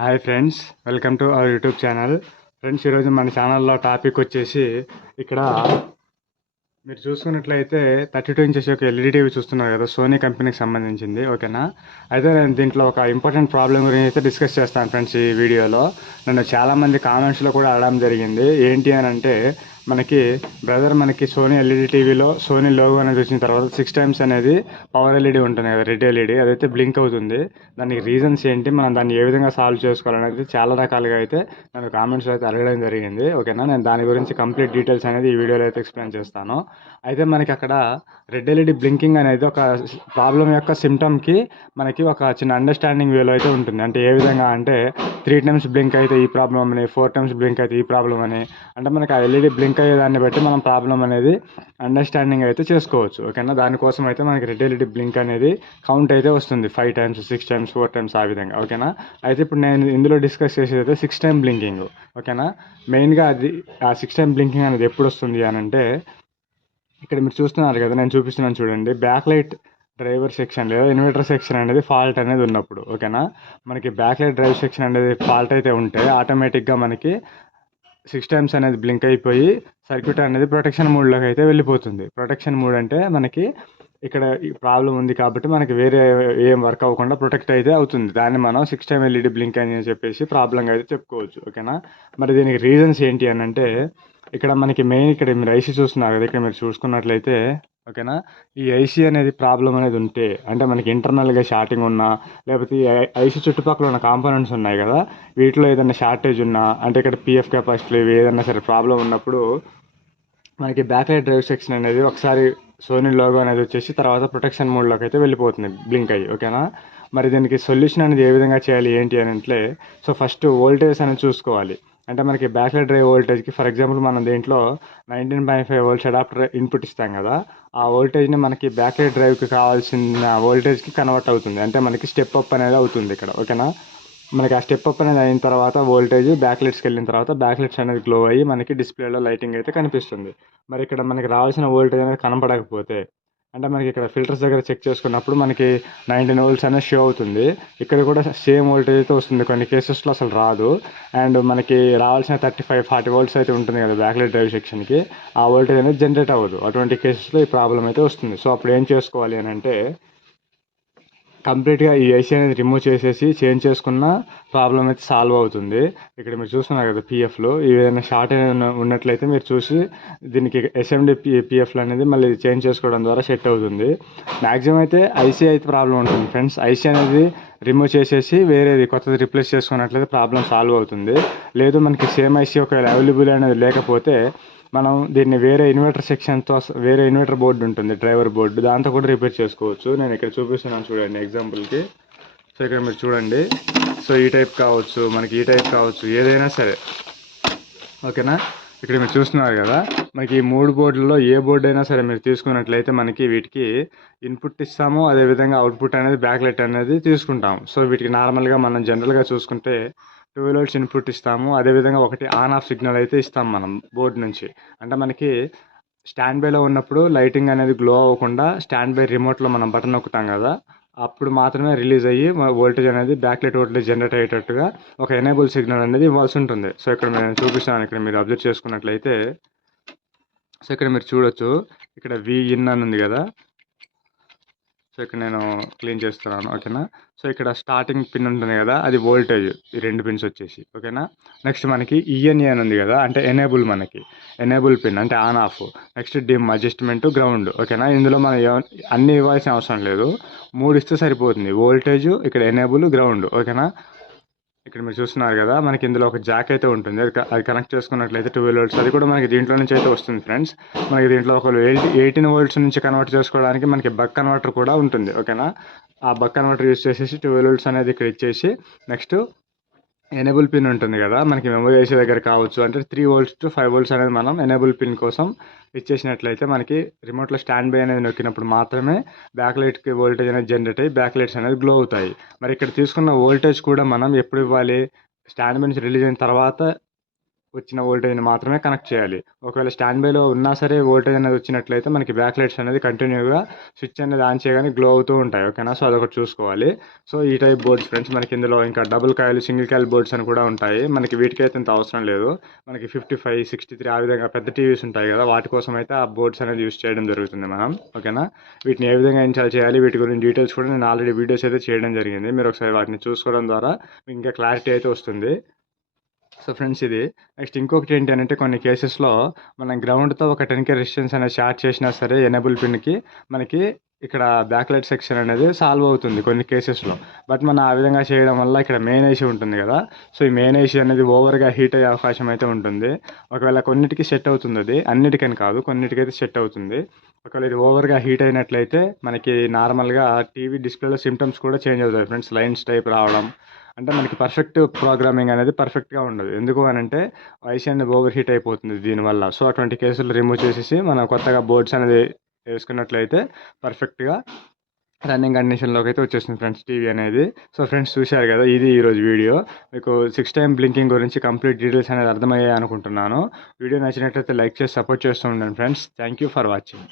Hi friends, welcome to our YouTube channel. Friends, ఈరోజు మన ఛానల్లో టాపిక్ వచ్చేసి ఇక్కడ మీరు చూసుకున్నట్లయితే 32 ఇంచెస్ యొక్క ఎల్ఈడి టీవీ చూస్తున్నారు కదా, సోనీ కంపెనీకి సంబంధించింది. ఓకేనా? అయితే నేను దీంట్లో ఒక ఇంపార్టెంట్ ప్రాబ్లం గురించి అయితే డిస్కస్ చేస్తాను ఫ్రెండ్స్. ఈ వీడియోలో నన్ను చాలామంది కామెంట్స్లో కూడా అడగడం జరిగింది. ఏంటి అని అంటే, మనకి సోనీ ఎల్ఈడి టీవీలో సోనీ లోగో అనేది వచ్చిన తర్వాత 6 టైమ్స్ అనేది పవర్ ఎల్ఈడి ఉంటుంది కదా, రెడ్ ఎల్ఈడి, అదైతే బ్లింక్ అవుతుంది. దానికి రీజన్స్ ఏంటి, మనం దాన్ని ఏ విధంగా సాల్వ్ చేసుకోవాలనేది చాలా రకాలుగా అయితే నన్ను కామెంట్స్లో అయితే అడగడం జరిగింది. ఓకేనా? నేను దాని గురించి కంప్లీట్ డీటెయిల్స్ అనేది ఈ వీడియోలో అయితే ఎక్స్ప్లెయిన్ చేస్తాను. అయితే మనకి అక్కడ రెడ్ ఎల్ఈడి బ్లింకింగ్ అనేది ఒక ప్రాబ్లం యొక్క సిమ్టమ్కి మనకి ఒక చిన్న అండర్స్టాండింగ్ వేలో అయితే ఉంటుంది. అంటే ఏ విధంగా అంటే 3 టైమ్స్ బ్లింక్ అయితే ఈ ప్రాబ్లం అని, 4 టైమ్స్ బ్లింక్ అయితే ఈ ప్రాబ్లం అని, అంటే మనకి ఆ ఎల్ఈడి బ్లింక్ అయ్యేదాన్ని బట్టి మనం ప్రాబ్లం అనేది అండర్స్టాండింగ్ అయితే చేసుకోవచ్చు. ఓకేనా? దానికోసం అయితే మనకి రెడ్ ఎల్ఈడి బ్లింక్ అనేది కౌంట్ అయితే వస్తుంది 5 టైమ్స్, 6 టైమ్స్, 4 టైమ్స్, ఆ విధంగా. ఓకేనా? అయితే ఇప్పుడు నేను ఇందులో డిస్కస్ చేసేది అయితే 6 టైమ్ బ్లింకింగ్. ఓకేనా? మెయిన్గా అది ఆ 6 టైమ్ బ్లింకింగ్ అనేది ఎప్పుడు వస్తుంది అని అంటే, ఇక్కడ మీరు చూస్తున్నారు కదా, నేను చూపిస్తున్నాను చూడండి. బ్యాక్ లైట్ డ్రైవర్ సెక్షన్ లేదా ఇన్వర్టర్ సెక్షన్ అనేది ఫాల్ట్ అనేది ఉన్నప్పుడు. ఓకేనా? మనకి బ్యాక్ లైట్ డ్రైవ్ సెక్షన్ అనేది ఫాల్ట్ అయితే ఉంటే ఆటోమేటిక్గా మనకి 6 టైమ్స్ అనేది బ్లింక్ అయిపోయి సర్క్యూట్ అనేది ప్రొటెక్షన్ మోడ్లోకి అయితే వెళ్ళిపోతుంది. ప్రొటెక్షన్ మోడ్ అంటే మనకి ఇక్కడ ఈ ప్రాబ్లం ఉంది కాబట్టి మనకి వేరే ఏం వర్క్ అవ్వకుండా ప్రొటెక్ట్ అయితే అవుతుంది. దాన్ని మనం 6 టైమ్ ఎల్ఈడి బ్లింక్ అని చెప్పేసి ప్రాబ్లంగా అయితే చెప్పుకోవచ్చు. ఓకేనా? మరి దీనికి రీజన్స్ ఏంటి అని అంటే, ఇక్కడ మనకి మెయిన్ ఇక్కడ మీరు ఐసీ చూస్తున్నారు కదా, ఇక్కడ మీరు చూసుకున్నట్లయితే, ఓకేనా, ఈ ఐసీ అనేది ప్రాబ్లం అనేది ఉంటే, అంటే మనకి ఇంటర్నల్గా షార్టింగ్ ఉన్నా, లేకపోతే ఈ ఐసీ చుట్టుపక్కల ఉన్న కాంపోనెంట్స్ ఉన్నాయి కదా, వీటిలో ఏదైనా షార్టేజ్ ఉన్నా, అంటే ఇక్కడ పిఎఫ్ కెపాసిటీ ఏదైనా సరే ప్రాబ్లం ఉన్నప్పుడు మనకి బ్యాక్ లైట్ డ్రైవ్ సెక్షన్ అనేది ఒకసారి సోనీ లోగో అనేది వచ్చేసి తర్వాత ప్రొటెక్షన్ మోడ్లోకి అయితే వెళ్ళిపోతుంది బ్లింక్ అయ్యి. ఓకేనా? మరి దీనికి సొల్యూషన్ అనేది ఏ విధంగా చేయాలి ఏంటి అని అంటే, సో ఫస్ట్ వోల్టేజ్ అనేది చూసుకోవాలి. అంటే మనకి బ్యాక్ లైట్ డ్రైవ్ వోల్టేజ్కి, ఫర్ ఎగ్జాంపుల్ మనం దీంట్లో 19.5 వోల్ట్స్ అడాప్టర్ ఇన్పుట్ ఇస్తాం కదా, ఆ వోల్టేజ్ని మనకి బ్యాక్ లైట్ డ్రైవ్కి కావాల్సిన వోల్టేజ్కి కన్వర్ట్ అవుతుంది. అంటే మనకి స్టెప్ అప్ అనేది అవుతుంది ఇక్కడ. ఓకేనా? మనకి ఆ స్టెప్ అప్ అనేది అయిన తర్వాత వోల్టేజ్ బ్యాక్ లైట్స్కి వెళ్ళిన తర్వాత బ్యాక్ లైట్స్ అనేది గ్లో అయ్యి మనకి డిస్ప్లేలో లైటింగ్ అయితే కనిపిస్తుంది. మరి ఇక్కడ మనకి రావాల్సిన వోల్టేజ్ అనేది కనపడకపోతే, అంటే మనకి ఇక్కడ ఫిల్టర్స్ దగ్గర చెక్ చేసుకున్నప్పుడు మనకి 19 వోల్ట్స్ అనేది షో అవుతుంది. ఇక్కడ కూడా సేమ్ వోల్టేజ్ అయితే వస్తుంది, కొన్ని కేసెస్లో అసలు రాదు. అండ్ మనకి రావాల్సిన 35-40 వోల్ట్స్ అయితే ఉంటుంది కదా బ్యాక్ లైట్ డ్రైవ్ సెక్షన్కి, ఆ వోల్టేజ్ అనేది జనరేట్ అవ్వదు. అటువంటి కేసెస్లో ఈ ప్రాబ్లం అయితే వస్తుంది. సో అప్పుడు ఏం చేసుకోవాలి అని అంటే, కంప్లీట్గా ఈ ఐసీ అనేది రిమూవ్ చేసేసి చేంజ్ చేసుకున్న ప్రాబ్లం అయితే సాల్వ్ అవుతుంది. ఇక్కడ మీరు చూస్తున్నారు కదా, పిఎఫ్లో ఏదైనా షార్ట్ అనేది ఉన్నట్లయితే మీరు చూసి దీనికి ఎస్ఎండి పిఎఫ్లు అనేది మళ్ళీ చేంజ్ చేసుకోవడం ద్వారా సెట్ అవుతుంది. మ్యాక్సిమం అయితే ఐసీ అయితే ప్రాబ్లం ఉంటుంది ఫ్రెండ్స్. ఐసీ అనేది రిమూవ్ చేసేసి వేరేది కొత్తది రిప్లేస్ చేసుకున్నట్లయితే ప్రాబ్లం సాల్వ్ అవుతుంది. లేదు మనకి సేమ్ ఐసీ ఒకవేళ అవైలబుల్ అనేది లేకపోతే మనం దీన్ని వేరే ఇన్వర్టర్ సెక్షన్తో, వేరే ఇన్వర్టర్ బోర్డు ఉంటుంది, డ్రైవర్ బోర్డు, దాంతో కూడా రిపేర్ చేసుకోవచ్చు. నేను ఇక్కడ చూపిస్తున్నాను చూడండి ఎగ్జాంపుల్కి. సో ఇక్కడ మీరు చూడండి. సో ఈ టైప్ కావచ్చు, మనకి ఈ టైప్ కావచ్చు, ఏదైనా సరే. ఓకేనా? ఇక్కడ మీరు చూస్తున్నారు కదా, మనకి ఈ 3 బోర్డులలో ఏ బోర్డు అయినా సరే మీరు తీసుకున్నట్లయితే మనకి వీటికి ఇన్పుట్ ఇస్తాము, అదేవిధంగా అవుట్పుట్ అనేది బ్యాక్ లైట్ అనేది తీసుకుంటాము. సో వీటికి నార్మల్గా మనం జనరల్గా చూసుకుంటే 12 వోల్ట్స్ ఇన్పుట్ ఇస్తాము, అదేవిధంగా ఒకటి ఆన్ ఆఫ్ సిగ్నల్ అయితే ఇస్తాం మనం బోర్డు నుంచి. అంటే మనకి స్టాండ్ బైలో ఉన్నప్పుడు లైటింగ్ అనేది గ్లో అవ్వకుండా స్టాండ్ బై రిమోట్లో మనం బటన్ నొక్కుతాం కదా, అప్పుడు మాత్రమే రిలీజ్ అయ్యి వోల్టేజ్ అనేది బ్యాక్ లైట్ వోల్టేజ్ జనరేట్ అయ్యేటట్టుగా ఒక ఎనేబుల్ సిగ్నల్ అనేది ఇవ్వాల్సి ఉంటుంది. సో ఇక్కడ నేను చూపిస్తాను, ఇక్కడ మీరు అబ్జర్వ్ చేసుకున్నట్లయితే, సో ఇక్కడ మీరు చూడొచ్చు, ఇక్కడ వి ఇన్ అని ఉంది కదా. సో ఇక్కడ నేను క్లీన్ చేస్తున్నాను. ఓకేనా? సో ఇక్కడ స్టార్టింగ్ పిన్ ఉంటుంది కదా, అది వోల్టేజ్, ఈ 2 పిన్స్ వచ్చేసి. ఓకేనా? నెక్స్ట్ మనకి ఈఎన్ఏ అని ఉంది కదా, అంటే ఎనేబుల్, మనకి ఎనేబుల్ పిన్ అంటే on off. Next dim, adjustment, ground. ఓకేనా? ఇందులో మనం అన్నీ ఇవ్వాల్సిన అవసరం లేదు, 3 ఇస్తే సరిపోతుంది. వోల్టేజ్, ఇక్కడ ఎనేబుల్, గ్రౌండ్. ఓకేనా? ఇక్కడ మీరు చూస్తున్నారు కదా, మనకి ఇందులో ఒక జాక్ అయితే ఉంటుంది, అది కనెక్ట్ చేసుకున్నట్లయితే 12 వోల్ట్స్, అది కూడా మనకి దీంట్లో నుంచి అయితే వస్తుంది ఫ్రెండ్స్. మనకి దీంట్లో ఒక 18 వోల్ట్స్ నుంచి కన్వర్ట్ చేసుకోవడానికి మనకి బక్ కన్వర్టర్ కూడా ఉంటుంది. ఓకేనా? ఆ బక్ కన్వర్టర్ యూస్ చేసేసి 12 వోల్ట్స్ అనేది ఇక్కడ ఇచ్చేసి, నెక్స్ట్ ఎనేబుల్ పిన్ ఉంటుంది కదా, మనకి మెమరీ ఐసీ దగ్గర కావచ్చు, అంటే 3 వోల్ట్స్ టు 5 వోల్ట్స్ అనేది మనం ఎనేబుల్ పిన్ కోసం ఇచ్చేసినట్లయితే మనకి రిమోట్లో స్టాండ్ బై అనేది నొక్కినప్పుడు మాత్రమే బ్యాక్ లైట్కి వోల్టేజ్ అనేది జనరేట్ అయ్యి బ్యాక్ లైట్స్ అనేది గ్లో అవుతాయి. మరి ఇక్కడ తీసుకున్న వోల్టేజ్ కూడా మనం ఎప్పుడు ఇవ్వాలి, స్టాండ్ బై నుంచి రిలీజ్ అయిన తర్వాత వచ్చిన వోల్టేజ్ని మాత్రమే కనెక్ట్ చేయాలి. ఒకవేళ స్టాండ్ బైలో ఉన్నా సరే వోల్టేజ్ అనేది వచ్చినట్లయితే మనకి బ్యాక్ లైట్స్ అనేది కంటిన్యూగా స్విచ్ అనేది ఆన్ చేయగానే గ్లో అవుతూ ఉంటాయి. ఓకేనా, సో అదొకటి చూసుకోవాలి. సో ఈ టైప్ బోర్డ్స్ ఫ్రెండ్స్, మనకి ఇందులో ఇంకా double coil, single coil boards అని కూడా ఉంటాయి. మనకి వీటికైతే ఇంత అవసరం లేదు. మనకి 55, 63 ఆ విధంగా పెద్ద టీవీస్ ఉంటాయి కదా, వాటి కోసం అయితే ఆ బోర్డ్స్ అనేది యూస్ చేయడం జరుగుతుంది మనం. ఓకేనా, వీటిని ఏ విధంగా ఇన్స్టాల్ చేయాలి, వీటి గురించి డీటెయిల్స్ కూడా నేను ఆల్రెడీ వీడియోస్ అయితే చేయడం జరిగింది. మీరు ఒకసారి వాటిని చూసుకోవడం ద్వారా మీకు ఇంకా క్లారిటీ అయితే వస్తుంది. సో ఫ్రెండ్స్, ఇది నెక్స్ట్ ఇంకొకటి ఏంటి అంటే, కొన్ని కేసెస్లో మనం గ్రౌండ్తో ఒక 10K రెసిస్టెన్స్ అనేది షార్ట్ చేసినా సరే ఎనేబుల్ పిన్కి మనకి ఇక్కడ బ్యాక్ లైట్ సెక్షన్ అనేది సాల్వ్ అవుతుంది కొన్ని కేసెస్లో. బట్ మనం ఆ విధంగా చేయడం వల్ల ఇక్కడ మెయిన్ ఏసీ ఉంటుంది కదా, సో ఈ మెయిన్ ఏసీ అనేది ఓవర్గా హీట్ అయ్యే అవకాశం అయితే ఉంటుంది. ఒకవేళ కొన్నిటికి సెట్ అవుతుంది, అది అన్నిటికని కాదు, కొన్నిటికైతే సెట్ అవుతుంది. ఒకవేళ ఇది ఓవర్గా హీట్ అయినట్లయితే మనకి నార్మల్గా టీవీ డిస్ప్లేలో సిమ్టమ్స్ కూడా చేంజ్ అవుతాయి ఫ్రెండ్స్. లైన్స్ టైప్ రావడం, అంటే మనకి పర్ఫెక్ట్ ప్రోగ్రామింగ్ అనేది పర్ఫెక్ట్గా ఉండదు. ఎందుకు అని అంటే ఐసీ అనేది ఓవర్ హీట్ అయిపోతుంది దీనివల్ల. సో అటువంటి కేసులు రిమూవ్ చేసేసి మనం కొత్తగా బోర్డ్స్ అనేది వేసుకున్నట్లయితే పర్ఫెక్ట్గా రన్నింగ్ కండిషన్లోకి అయితే వచ్చేస్తుంది ఫ్రెండ్స్ టీవీ అనేది. సో ఫ్రెండ్స్, చూశారు కదా, ఇది ఈరోజు వీడియో. మీకు 6 టైమ్ బ్లింకింగ్ గురించి కంప్లీట్ డీటెయిల్స్ అనేది అర్థమయ్యాయి అనుకుంటున్నాను. వీడియో నచ్చినట్లయితే లైక్ చేసి సపోర్ట్ చేస్తూ ఉండండి friends. Thank you for watching.